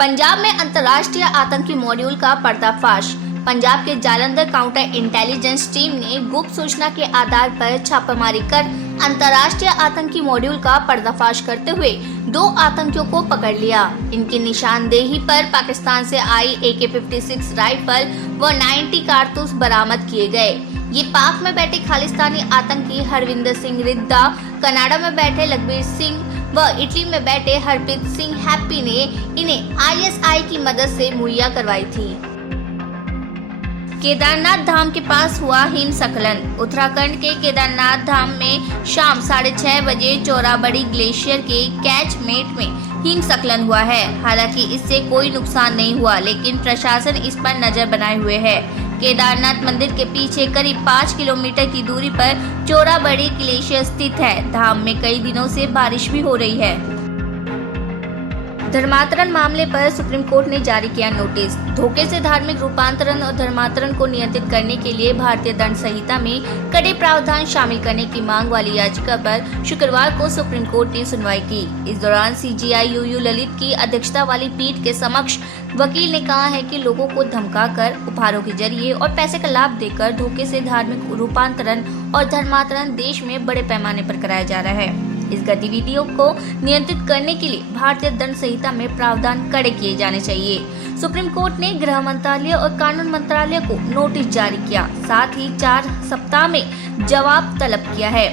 पंजाब में अंतर्राष्ट्रीय आतंकी मॉड्यूल का पर्दाफाश। पंजाब के जालंधर काउंटर इंटेलिजेंस टीम ने गुप्त सूचना के आधार पर छापेमारी कर अंतर्राष्ट्रीय आतंकी मॉड्यूल का पर्दाफाश करते हुए 2 आतंकियों को पकड़ लिया। इनकी निशानदेही पर पाकिस्तान से आई AK-56 राइफल व 90 कारतूस बरामद किए गए। ये पाक में बैठे खालिस्तानी आतंकी हरविंदर सिंह रिद्दा, कनाडा में बैठे लखबीर सिंह व इटली में बैठे हरप्रीत सिंह हैप्पी ने इन्हें ISI की मदद से मुहैया करवाई थी। केदारनाथ धाम के पास हुआ हिमस्खलन। उत्तराखंड के केदारनाथ धाम में शाम 6:30 बजे चौराबड़ी ग्लेशियर के कैचमेंट में हिमस्खलन हुआ है। हालांकि इससे कोई नुकसान नहीं हुआ, लेकिन प्रशासन इस पर नजर बनाए हुए है। केदारनाथ मंदिर के पीछे करीब 5 किलोमीटर की दूरी पर चौराबड़ी ग्लेशियर स्थित है। धाम में कई दिनों से बारिश भी हो रही है। धर्मांतरण मामले पर सुप्रीम कोर्ट ने जारी किया नोटिस। धोखे से धार्मिक रूपांतरण और धर्मांतरण को नियंत्रित करने के लिए भारतीय दंड संहिता में कड़े प्रावधान शामिल करने की मांग वाली याचिका पर शुक्रवार को सुप्रीम कोर्ट ने सुनवाई की। इस दौरान CJI UU ललित की अध्यक्षता वाली पीठ के समक्ष वकील ने कहा है कि लोगों को धमकाकर, उपहारों के जरिए और पैसे का लाभ देकर धोखे से धार्मिक रूपांतरण और धर्मांतरण देश में बड़े पैमाने पर कराया जा रहा है। इस गतिविधियों को नियंत्रित करने के लिए भारतीय दंड संहिता में प्रावधान कड़े किए जाने चाहिए। सुप्रीम कोर्ट ने गृह मंत्रालय और कानून मंत्रालय को नोटिस जारी किया, साथ ही 4 सप्ताह में जवाब तलब किया है।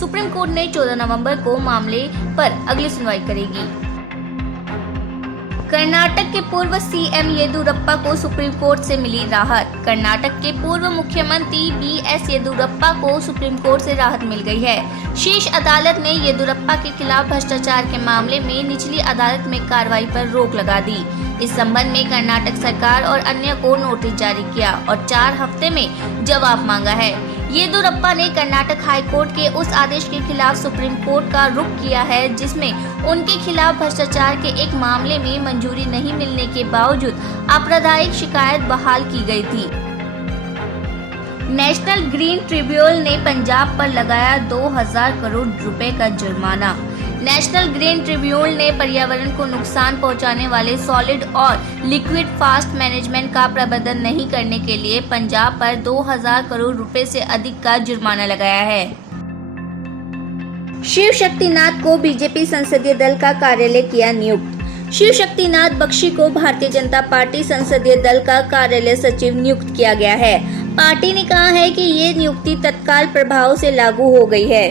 सुप्रीम कोर्ट ने 14 नवंबर को मामले पर अगली सुनवाई करेगी। कर्नाटक के पूर्व CM येदियुरप्पा को सुप्रीम कोर्ट से मिली राहत। कर्नाटक के पूर्व मुख्यमंत्री BS येदियुरप्पा को सुप्रीम कोर्ट से राहत मिल गई है। शीर्ष अदालत ने येदियुरप्पा के खिलाफ भ्रष्टाचार के मामले में निचली अदालत में कार्रवाई पर रोक लगा दी। इस संबंध में कर्नाटक सरकार और अन्य को नोटिस जारी किया और 4 हफ्ते में जवाब मांगा है। येदियुरप्पा ने कर्नाटक हाई कोर्ट के उस आदेश के खिलाफ सुप्रीम कोर्ट का रुख किया है जिसमें उनके खिलाफ भ्रष्टाचार के एक मामले में मंजूरी नहीं मिलने के बावजूद आपराधिक शिकायत बहाल की गई थी। नेशनल ग्रीन ट्रिब्यूनल ने पंजाब पर लगाया 2000 करोड़ रुपए का जुर्माना। नेशनल ग्रीन ट्रिब्यूनल ने पर्यावरण को नुकसान पहुंचाने वाले सॉलिड और लिक्विड फास्ट मैनेजमेंट का प्रबंधन नहीं करने के लिए पंजाब पर 2000 करोड़ रुपए से अधिक का जुर्माना लगाया है। शिव शक्तिनाथ को बीजेपी संसदीय दल का कार्यालय किया नियुक्त। शिव शक्तिनाथ बख्शी को भारतीय जनता पार्टी संसदीय दल का कार्यालय सचिव नियुक्त किया गया है। पार्टी ने कहा है कि ये नियुक्ति तत्काल प्रभाव से लागू हो गई है।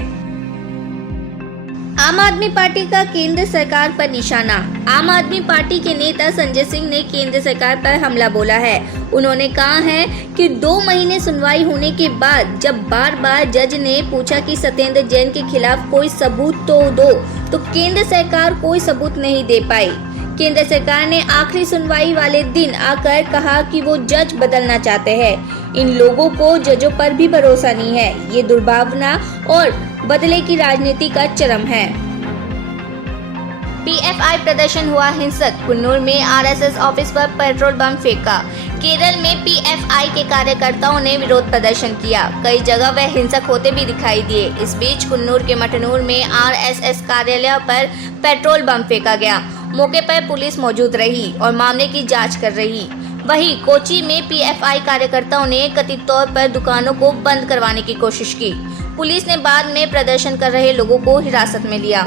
आम आदमी पार्टी का केंद्र सरकार पर निशाना। आम आदमी पार्टी के नेता संजय सिंह ने केंद्र सरकार पर हमला बोला है। उन्होंने कहा है कि 2 महीने सुनवाई होने के बाद जब बार-बार जज ने पूछा कि सत्येंद्र जैन के खिलाफ कोई सबूत तो दो, तो केंद्र सरकार कोई सबूत नहीं दे पाई। केंद्र सरकार ने आखिरी सुनवाई वाले दिन आकर कहा कि वो जज बदलना चाहते हैं। इन लोगों को जजों पर भी भरोसा नहीं है। ये दुर्भावना और बदले की राजनीति का चरम है। PFI प्रदर्शन हुआ हिंसक। कुन्नूर में RSS ऑफिस पर पेट्रोल बम फेंका। केरल में PFI के कार्यकर्ताओं ने विरोध प्रदर्शन किया। कई जगह वह हिंसक होते भी दिखाई दिए। इस बीच कुन्नूर के मटनूर में RSS कार्यालय पर पेट्रोल बम फेंका गया। मौके पर पुलिस मौजूद रही और मामले की जांच कर रही। वहीं कोची में PFI कार्यकर्ताओं ने कथित तौर पर दुकानों को बंद करवाने की कोशिश की। पुलिस ने बाद में प्रदर्शन कर रहे लोगों को हिरासत में लिया।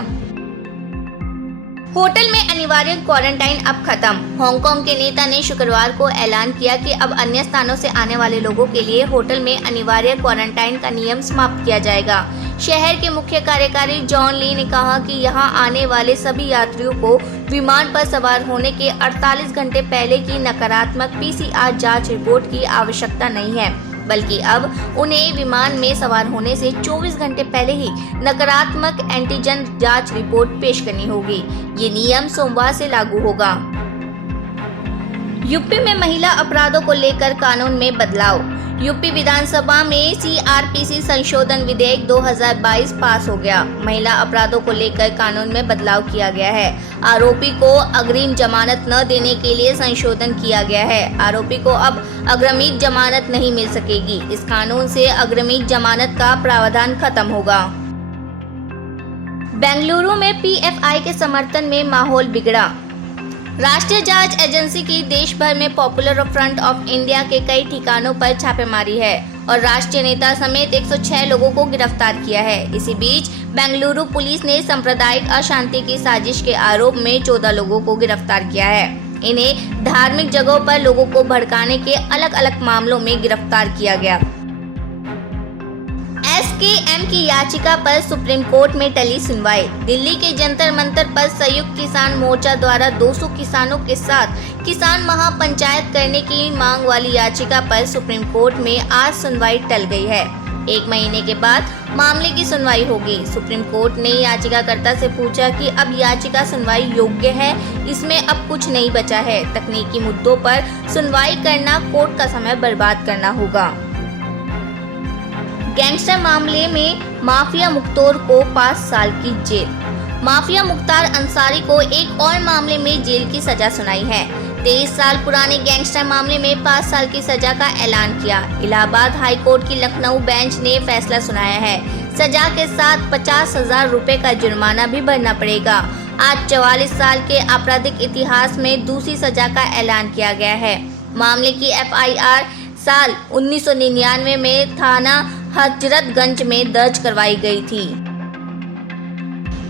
होटल में अनिवार्य क्वारंटाइन अब खत्म। हांगकांग के नेता ने शुक्रवार को ऐलान किया कि अब अन्य स्थानों से आने वाले लोगों के लिए होटल में अनिवार्य क्वारंटाइन का नियम समाप्त किया जाएगा। शहर के मुख्य कार्यकारी जॉन ली ने कहा कि यहां आने वाले सभी यात्रियों को विमान पर सवार होने के 48 घंटे पहले की नकारात्मक PCR जांच रिपोर्ट की आवश्यकता नहीं है, बल्कि अब उन्हें विमान में सवार होने से 24 घंटे पहले ही नकारात्मक एंटीजन जांच रिपोर्ट पेश करनी होगी। ये नियम सोमवार से लागू होगा। यूपी में महिला अपराधों को लेकर कानून में बदलाव। यूपी विधानसभा में CRPC संशोधन विधेयक 2022 पास हो गया। महिला अपराधों को लेकर कानून में बदलाव किया गया है। आरोपी को अग्रिम जमानत न देने के लिए संशोधन किया गया है। आरोपी को अब अग्रिम जमानत नहीं मिल सकेगी। इस कानून से अग्रिम जमानत का प्रावधान खत्म होगा। बेंगलुरु में PFI के समर्थन में माहौल बिगड़ा। राष्ट्रीय जांच एजेंसी की देश भर में पॉपुलर फ्रंट ऑफ इंडिया के कई ठिकानों पर छापेमारी है और राष्ट्रीय नेता समेत 106 लोगों को गिरफ्तार किया है। इसी बीच बेंगलुरु पुलिस ने सांप्रदायिक अशांति की साजिश के आरोप में 14 लोगों को गिरफ्तार किया है। इन्हें धार्मिक जगहों पर लोगों को भड़काने के अलग अलग मामलों में गिरफ्तार किया गया। SKM की याचिका पर सुप्रीम कोर्ट में टली सुनवाई। दिल्ली के जंतर मंतर पर संयुक्त किसान मोर्चा द्वारा 200 किसानों के साथ किसान महापंचायत करने की मांग वाली याचिका पर सुप्रीम कोर्ट में आज सुनवाई टल गई है। 1 महीने के बाद मामले की सुनवाई होगी। सुप्रीम कोर्ट ने याचिकाकर्ता से पूछा कि अब याचिका सुनवाई योग्य है, इसमें अब कुछ नहीं बचा है। तकनीकी मुद्दों पर सुनवाई करना कोर्ट का समय बर्बाद करना होगा। गैंगस्टर मामले में माफिया मुख्तार को 5 साल की जेल। माफिया मुख्तार अंसारी को एक और मामले में जेल की सजा सुनाई है। 23 साल पुराने गैंगस्टर मामले में 5 साल की सजा का ऐलान किया। इलाहाबाद हाई कोर्ट की लखनऊ बेंच ने फैसला सुनाया है। सजा के साथ 50,000 रुपए का जुर्माना भी भरना पड़ेगा। आज 44 साल के आपराधिक इतिहास में दूसरी सजा का ऐलान किया गया है। मामले की FIR साल 1999 में थाना हजरतगंज में दर्ज करवाई गई थी।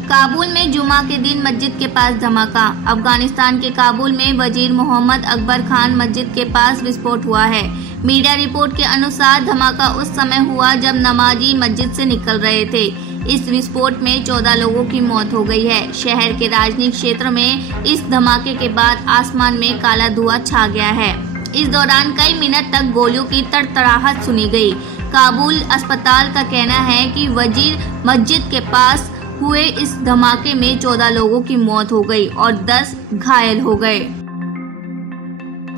काबुल में जुमा के दिन मस्जिद के पास धमाका। अफगानिस्तान के काबुल में वजीर मोहम्मद अकबर खान मस्जिद के पास विस्फोट हुआ है। मीडिया रिपोर्ट के अनुसार धमाका उस समय हुआ जब नमाजी मस्जिद से निकल रहे थे। इस विस्फोट में 14 लोगों की मौत हो गई है। शहर के राजनीतिक क्षेत्र में इस धमाके के बाद आसमान में काला धुआं छा गया है। इस दौरान कई मिनट तक गोलियों की तड़तड़ाहट सुनी गई। काबुल अस्पताल का कहना है कि वजीर मस्जिद के पास हुए इस धमाके में 14 लोगों की मौत हो गई और 10 घायल हो गए।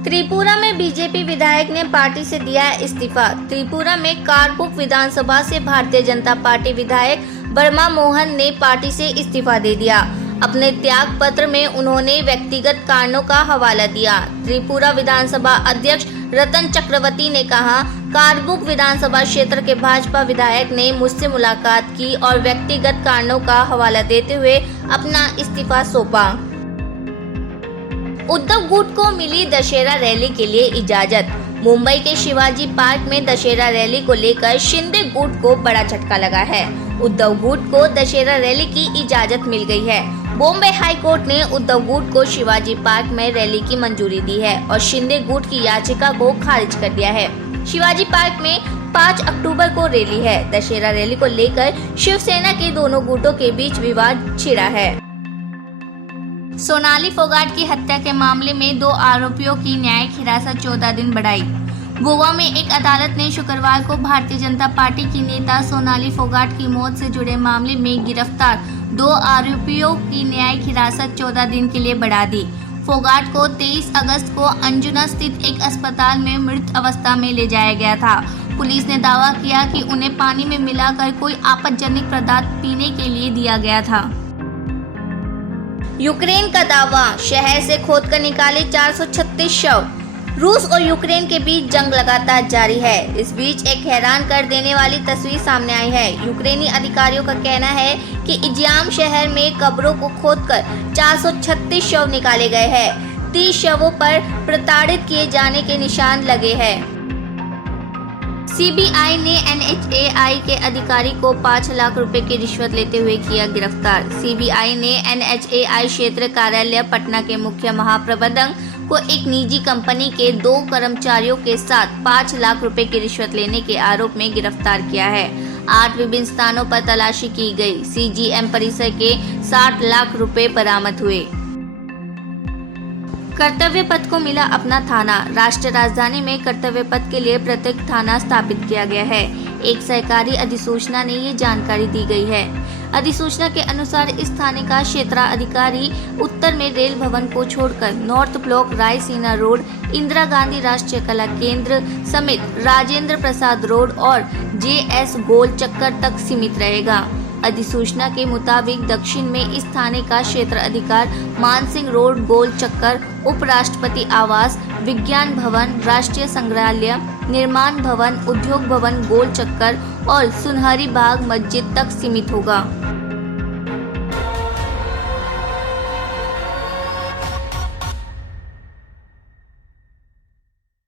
त्रिपुरा में बीजेपी विधायक ने पार्टी से दिया इस्तीफा। त्रिपुरा में कारपुक विधानसभा से भारतीय जनता पार्टी विधायक वर्मा मोहन ने पार्टी से इस्तीफा दे दिया। अपने त्याग पत्र में उन्होंने व्यक्तिगत कारणों का हवाला दिया। त्रिपुरा विधानसभा अध्यक्ष रतन चक्रवर्ती ने कहा, कारपुक विधानसभा क्षेत्र के भाजपा विधायक ने मुझसे मुलाकात की और व्यक्तिगत कारणों का हवाला देते हुए अपना इस्तीफा सौंपा। उद्धव गुट को मिली दशहरा रैली के लिए इजाजत। मुंबई के शिवाजी पार्क में दशहरा रैली को लेकर शिंदे गुट को बड़ा झटका लगा है। उद्धव गुट को दशहरा रैली की इजाजत मिल गई है। बॉम्बे हाई कोर्ट ने उद्धव गुट को शिवाजी पार्क में रैली की मंजूरी दी है और शिंदे गुट की याचिका को खारिज कर दिया है। शिवाजी पार्क में 5 अक्टूबर को रैली है। दशहरा रैली को लेकर शिवसेना के दोनों गुटों के बीच विवाद छिड़ा है। सोनाली फोगाट की हत्या के मामले में 2 आरोपियों की न्यायिक हिरासत 14 दिन बढ़ाई। गोवा में एक अदालत ने शुक्रवार को भारतीय जनता पार्टी की नेता सोनाली फोगाट की मौत से जुड़े मामले में गिरफ्तार 2 आरोपियों की न्यायिक हिरासत 14 दिन के लिए बढ़ा दी। फोगाट को 23 अगस्त को अंजुना स्थित एक अस्पताल में मृत अवस्था में ले जाया गया था। पुलिस ने दावा किया कि उन्हें पानी में मिलाकर कोई आपत्तिजनक पदार्थ पीने के लिए दिया गया था। यूक्रेन का दावा, शहर से खोदकर निकाले 436 शव। रूस और यूक्रेन के बीच जंग लगातार जारी है। इस बीच एक हैरान कर देने वाली तस्वीर सामने आई है। यूक्रेनी अधिकारियों का कहना है कि इज्याम शहर में कब्रों को खोदकर 436 शव निकाले गए हैं। 30 शवों पर प्रताड़ित किए जाने के निशान लगे हैं। CBI ने NHAI के अधिकारी को 5 लाख रुपए की रिश्वत लेते हुए किया गिरफ्तार। CBI ने NHAI क्षेत्र कार्यालय पटना के मुख्य महाप्रबंधक को एक निजी कंपनी के 2 कर्मचारियों के साथ 5 लाख रुपए की रिश्वत लेने के आरोप में गिरफ्तार किया है। 8 विभिन्न स्थानों पर तलाशी की गई। CGM परिसर के 60 लाख रुपए बरामद हुए। कर्तव्य पथ को मिला अपना थाना। राष्ट्रीय राजधानी में कर्तव्य पथ के लिए प्रत्येक थाना स्थापित किया गया है। एक सरकारी अधिसूचना ने ये जानकारी दी गई है। अधिसूचना के अनुसार इस थाने का क्षेत्राधिकारी उत्तर में रेल भवन को छोड़कर north block, Raisina road, Indira Gandhi राष्ट्रीय कला केंद्र समेत राजेंद्र प्रसाद रोड और JS गोल चक्कर तक सीमित रहेगा। अधिसूचना के मुताबिक दक्षिण में इस थाने का क्षेत्र अधिकार मानसिंह रोड, गोल चक्कर, उपराष्ट्रपति आवास, विज्ञान भवन, राष्ट्रीय संग्रहालय, निर्माण भवन, उद्योग भवन, गोल चक्कर और सुनहरी बाग मस्जिद तक सीमित होगा।